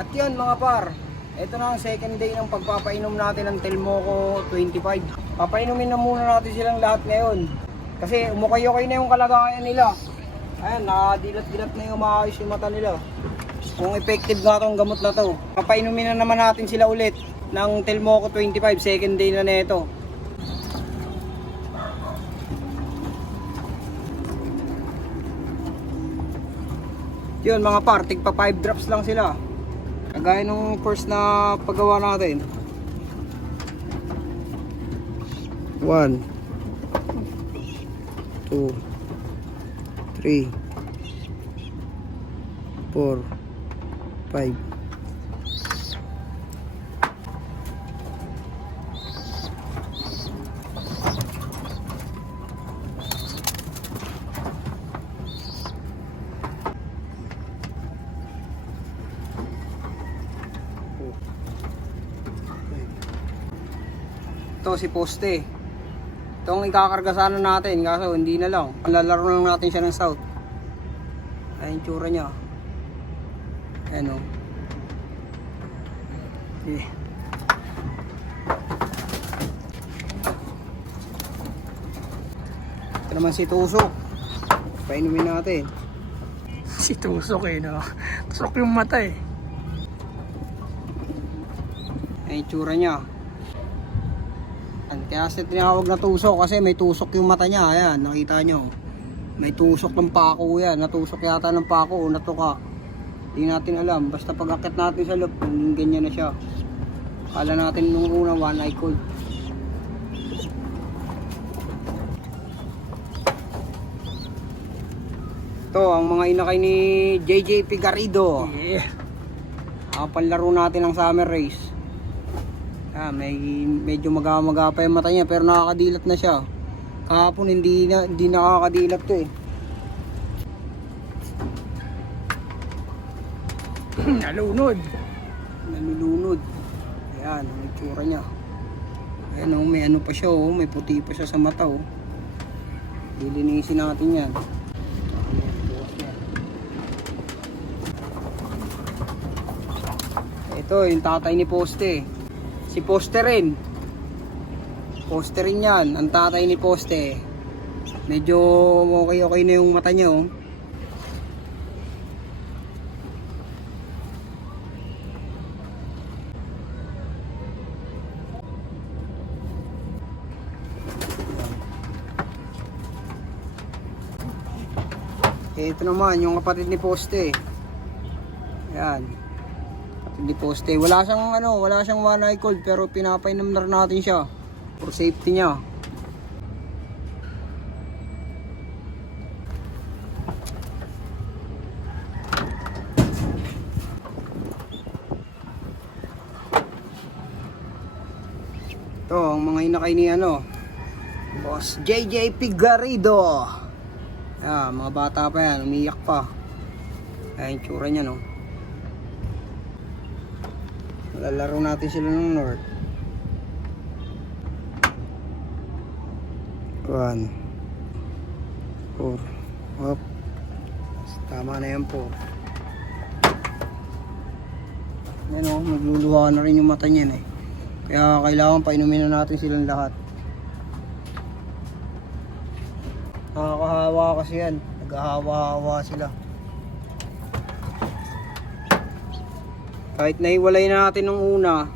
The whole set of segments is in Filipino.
At yun mga par, ito na ang second day ng pagpapainom natin ng Telmoco 25. Papainumin na muna natin silang lahat ngayon. Kasi umukay-okay na yung kalagayan nila. Ayan, nakadilat-dilat na yung maayos yung mata nila. Kung effective nga itong gamot na to. Papainumin na naman natin sila ulit ng Telmoco 25, second day na nito. Yun mga par, tigpa 5 drops lang sila. Kagaya nung first na paggawa natin. 1 2 3 4 5. Ito si poste. Itong ikakarga sana natin, kaso hindi na lang. Lalaro lang natin siya ng south. Ayan yung tsura niya. Ayan o. Okay. Ito naman si Tusok. Painumin natin. Si Tusok no? Tusok yung mata Ayan yung tsura niya. Kaya tinawag na tusok kasi may tusok yung mata niya. Ayan, nakita nyo. May tusok ng pako yan. Natusok yata ng pako o natuka. Hindi natin alam. Basta pag akit natin sa loob, ganyan na siya. Kala natin nung una one eye cold. Ito ang mga inakay ni JJ Figarido. Yeah. Panlaro natin ng summer race. Medyo maga pa yung mata niya pero nakakadilat na siya. Kahapon hindi nakakadilat to Nalulunod. Ayan, ang itsura niya. Ayan may ano pa siya may puti pa siya sa mata Lilinisin natin yan. Ito yung tatay ni Poste. Si Poste rin. Poste rin yan. Ang tatay ni Poste. Medyo okay na yung mata niya Ito naman yung kapatid ni Poste. Ayan. Hindi poste. Wala siyang one eye cold pero pinapainom na natin siya for safety niya. Ito ang mga inakay ni Boss JJ Figarido. Mga bata pa yan, umiyak pa. Ayan yung tsura niya Lalaro natin sila ng north. 1 4 Hop. Tama na yan po. Yan magluluha na rin yung mata niyan Kaya kailangan painumin na natin silang lahat. Nakakahawa kasi yan. Naghahawa-hawa sila. Kahit naiwalay na natin nung una,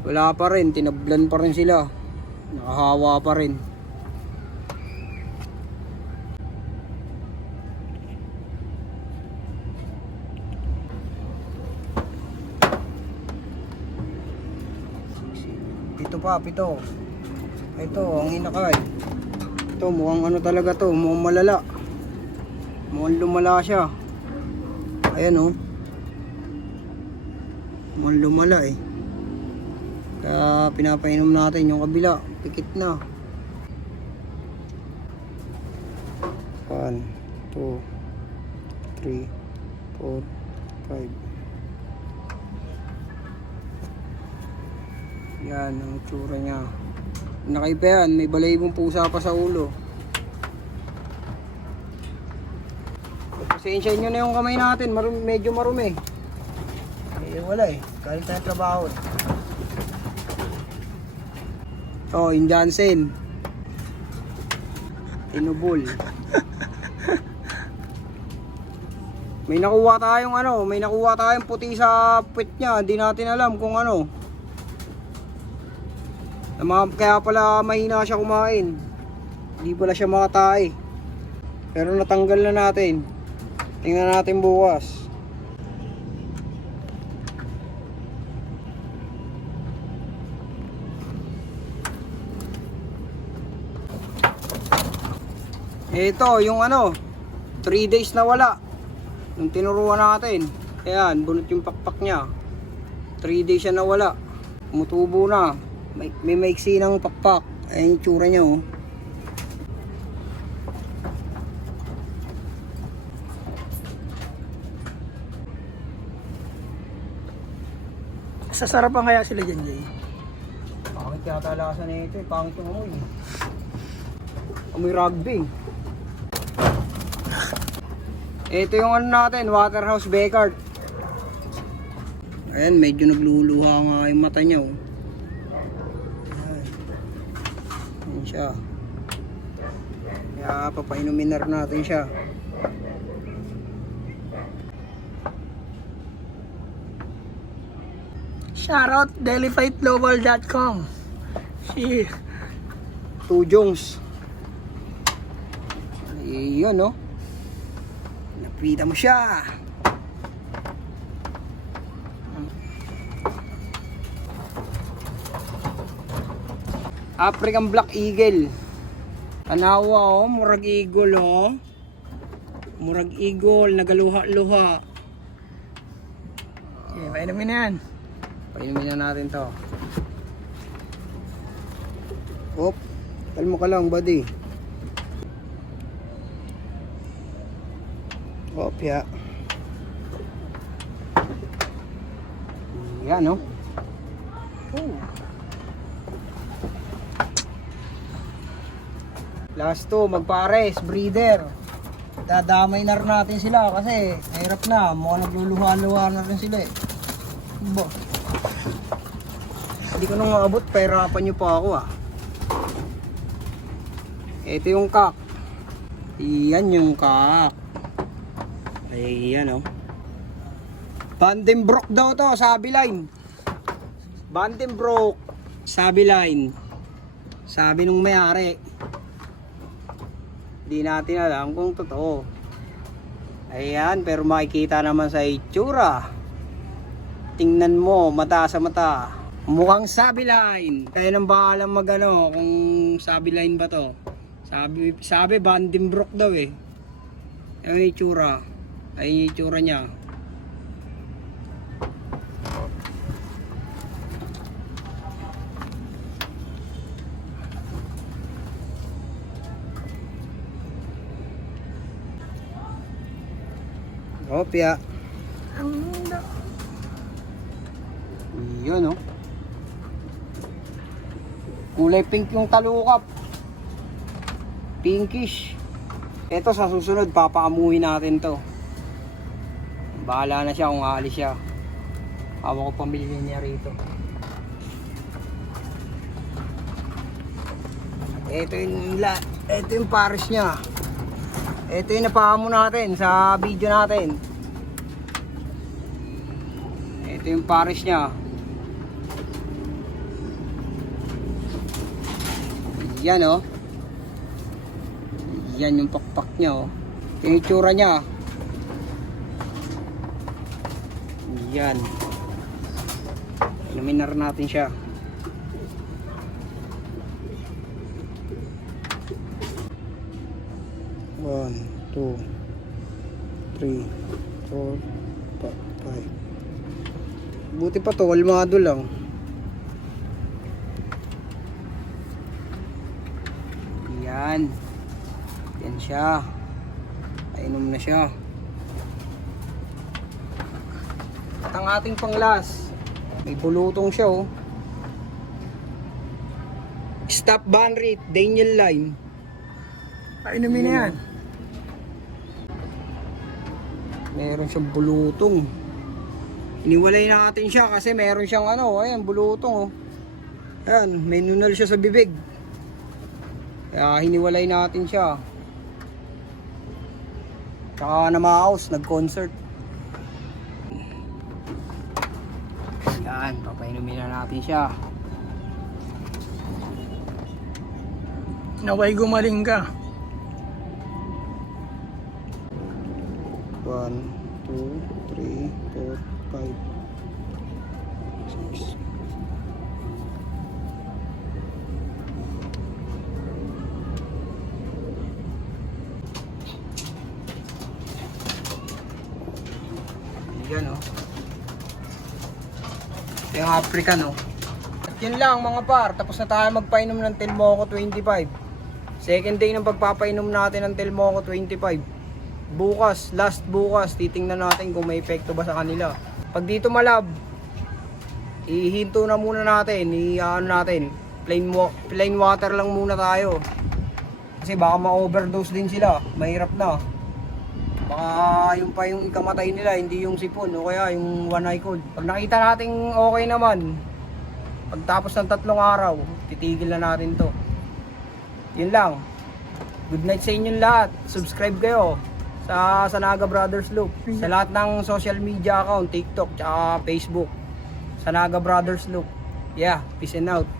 wala pa rin, tinablan pa rin sila. Nakahawa pa rin. Pito. Ito, ang inakay. Ito, mukhang talaga to, mukhang malala. Mukhang lumala siya. Ayan mukhang lumala Kaya pinapainom natin yung kabila. Pikit na. 1 2 3 4 5. Yan ang tsura niya. Nakaiba yan, may balaybong pusa pa sa ulo. Pasensya nyo na yung kamay natin, medyo marumi. Eh wala eh, galing tayo trabaho eh. Oh, yung Jansen. Tinubol. May nakuha tayong puti sa puwet niya, hindi natin alam kung ano. Kaya pala mahina siya kumain. Hindi pala siya makatae. Pero natanggal na natin. Tingnan natin bukas. Ito, yung 3 days na wala. Yung tinuruan natin. Ayan, bunot yung pakpak niya. 3 days siya nawala. Tumutubo na. May maiksi ng pakpak. Ayan yung tsura niya oh. Sasarapan kaya sila dyan, Jay? Pangit yata lasa na ito eh. Pangit yung amoy eh. Amoy rugby. Ito yung natin, Waterhouse Becard. Ayan, medyo nagluluha nga yung mata niya oh. Ayan siya. Kaya papainumin na rin natin siya. Shoutout dailyfightglobal.com. Si Tujongs. Iyon no. Napita mo siya. African Black Eagle. Tanawa oh, murag eagle oh. Murag eagle, nagaluha-luha. okay, painumin na yan. Painumin na natin to. Hop, kalmo ka lang buddy. Hop ya. Yan no. Last 2, magpares, breeder. Dadamay na rin natin sila kasi hirap na, mukhang nagluluha-luha na rin sila eh. Ba? Hindi ko nang maabot, pahirapan nyo pa ako ah. Ito yung kak. Iyan yung kak. Ayan oh. Vandenbroek daw to, sabi line. Vandenbroek, sabi line. Sabi nung may-ari. Hindi natin alam kung totoo. Ayan, pero makikita naman sa itsura. Tingnan mo, mata sa mata. Mukhang sabi line. Kaya nang bahala magano kung sabi line ba to. Sabi Vandenbroek daw eh. Ayan yung itsura. Ayan yung itsura niya. Opya. Yun oh. Kulay pink yung talukap. Pinkish. Ito sa susunod papaamuhin natin to. Bahala na siya kung aalis siya. Hawak ko pamilya niya rito. Ito yung pares niya. Ito yung napaamo natin sa video natin. Ito yung pares niya. Yan oh. Yan yung pakpak niya oh. Yung itsura niya. Yan. Inuminar natin siya. One, 2, 3, 4, 5. Buti pa to, walmado lang. Yan. Yan siya. Painom na siya. At ang ating panglas, may bulutong siya oh. Stop Banrit, Daniel Line. Painumin na yan. Meron siyang bulutong. Iniwalay natin siya kasi meron siyang ayan, bulutong oh. Ayan, may nunal siya sa bibig. Kaya hiniwalay natin siya. Tsaka namaos, nag-concert. Yan, papainumin na natin siya. Naway gumaling ka. 1, 2, 3, 4, 5, 6. Yan oh. Ito yung African oh. At yun lang mga par, tapos na tayo magpainom ng Telmoco 25. Second day ng pagpapainom natin ng Telmoco 25. Bukas, last bukas, titingnan natin kung may epekto ba sa kanila. Pag dito malab, ihinto na muna natin, natin, plain water lang muna tayo. Kasi baka ma-overdose din sila, mahirap na. Baka yung pa yung ikamatay nila, hindi yung sipon o kaya yung one eye cold. Pag nakita nating okay naman, pagtapos ng 3 araw, titigil na natin to. Yun lang. Good night sa inyong lahat. Subscribe kayo sa Sanaga Brothers Loop. Sa lahat ng social media account, TikTok, tsaka Facebook. Sanaga Brothers Loop. Yeah, peace and out.